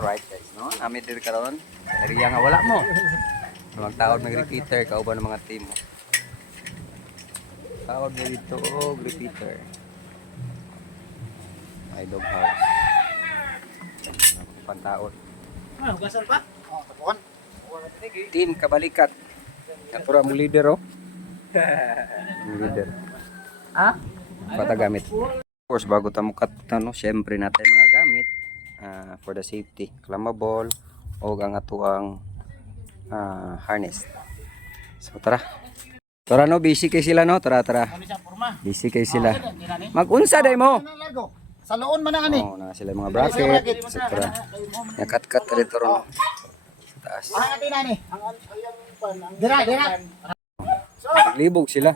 Right guys, no? Namin dito karon. Area nga wala mo. Magtaod ng repeater kauban ng mga team mo. Taod na dito og repeater. Ay dog house. Pantaod. Hugasan pa? Oo, tapuan. Team kabalikat. Natura mo leader oh. Mo leader. Ah? Bata gamit. Of course bago ta mo cut no, syempre natin mga gamit for the safety. Climbable o ang atuang harness. So tara. Tara no, busy kay sila no. Tara. Busy kay sila. Magunsa day mo. Sa loon man na ani. Oh, na sila mga bracket, etc. Nakat-kat dito ron. Sa taas. Ang atin ani. Dira. Libog sila.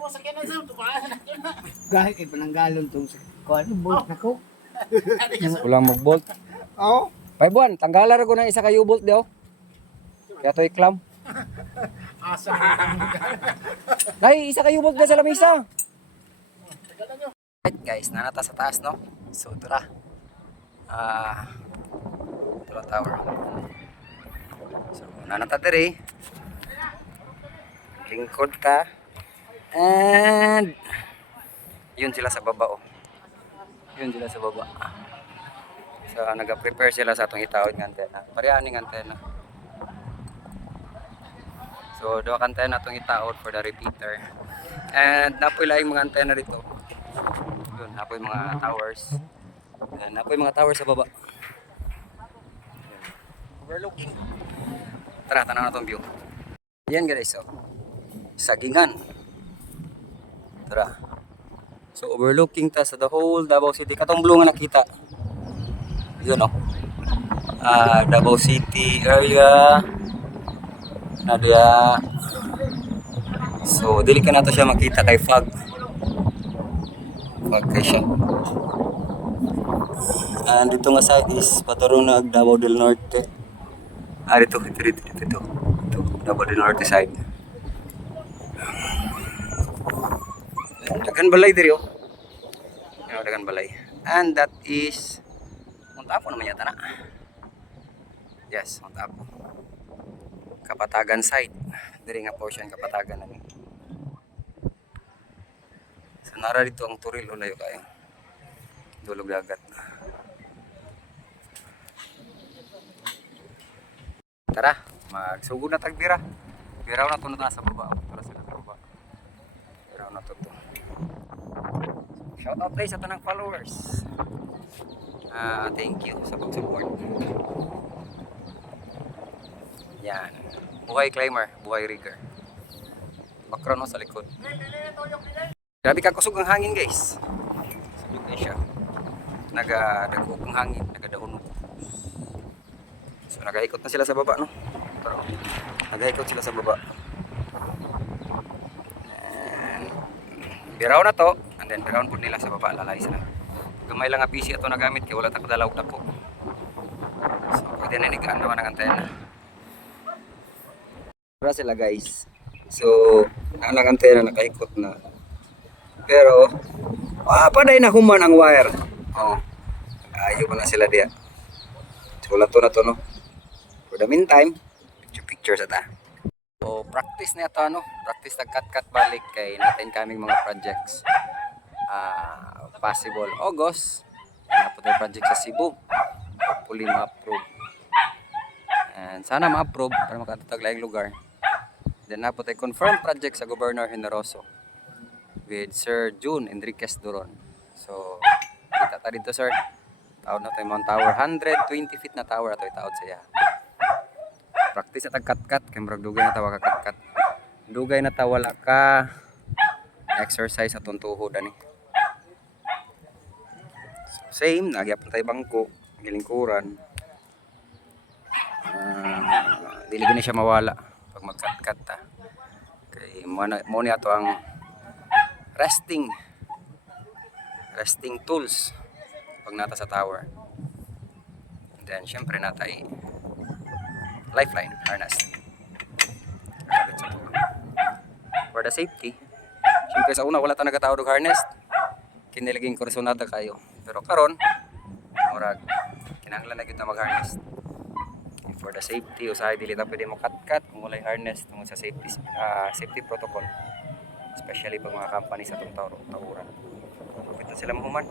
Gahit kay pananggalon tong kuan bolt nako. Kulang mag-bolt. Oo. 5 buwan, tanggalan ko ng isa ka U-bolt daw. Kaya to iklam. Asa. Nay, isa ka U-bolt na sa lamisa. Right guys, nanata sa taas no. So tara. Tara tower. So nanata diri. Lingkod ka. And yun sila sa baba oh. Yun sila sa baba. So naga-prepare sila sa atong itawid nga antena. Pareha ning antena. So duha ka antena atong itaod for the repeater. And napoy laing mga antena dito. Yun, napoy mga towers. And napoy mga towers sa baba. Overlooking. Tara, tanaw na tong view. Yan guys, so. Sagingan. Tara. So overlooking ta sa the whole Davao City. Katong blue nga nakita. Yun o. Davao City area. Nadia. So dili ka na to siya makita kay fog. Fog kay siya. And dito nga side is paturong na Davao del Norte. Dito. Ito, Davao del Norte side. Dagan balay diri oh. Dagan balay. And that is Montapo naman yata na. Yes, Montapo. Kapatagan side. Diri nga portion Kapatagan na. So nara dito ang Turil ulayo kayo. Dulog dagat. Tara, magsugod na tagbira. Biraw na to na sa baba. Tara sila sa baba. Biraw na to. Shout out guys sa tanang followers. Thank you sa pag-support. Yan. Buhay climber, buhay rigger. Background no sa likod. Grabe ka kusog ang hangin guys. Sabog na siya. Nagdagog ang hangin, nagadahunog. So nagaikot na sila sa baba no. Pero nagaikot sila sa baba. And biraw na to, and then biraw po nila sa baba, lalay sila. Gamay lang nga PC ato nagamit kay wala ta kadalaw dako. So pwede na nigaan naman ang antena. Para sila guys. So ang antena nakaikot na. Pero paday na human ang wire. Oh. Ayaw pa na sila diya. So wala to na to no. For the meantime, picture sa ta. So practice na ito no. Practice nag-cut balik kay natin kaming mga projects. Possible August na po tayo project sa Cebu, hopefully ma-approve and sana ma-approve para makatatag laing lugar. Then na po tayo confirm project sa Governor Generoso with Sir June Enriquez Duron. So kita ta dito sir, taon na tayo Mount Tower, 120 feet na tower ato itaod siya. Practice na tag-cut kay murag dugay na tawa ka cut dugay na tawala ka exercise atong tuhod ani. Same, nagyapon tayo bangko, gilingkuran. Dili na siya mawala pag mag-cut ta. Kay mo ni ato ang resting tools pag nata sa tower. And then syempre natay lifeline harness. For the safety. Syempre sa una wala ta nagatawag og harness. Kinilaging korsonada kayo. Pero karon murag kinahanglan na gyud ta mag-harness for the safety. Usahay dili ta pwede mo cut kung walay harness tungod sa safety protocol. Especially pag mga company sa tong tawuran. Kapit na sila mahuman.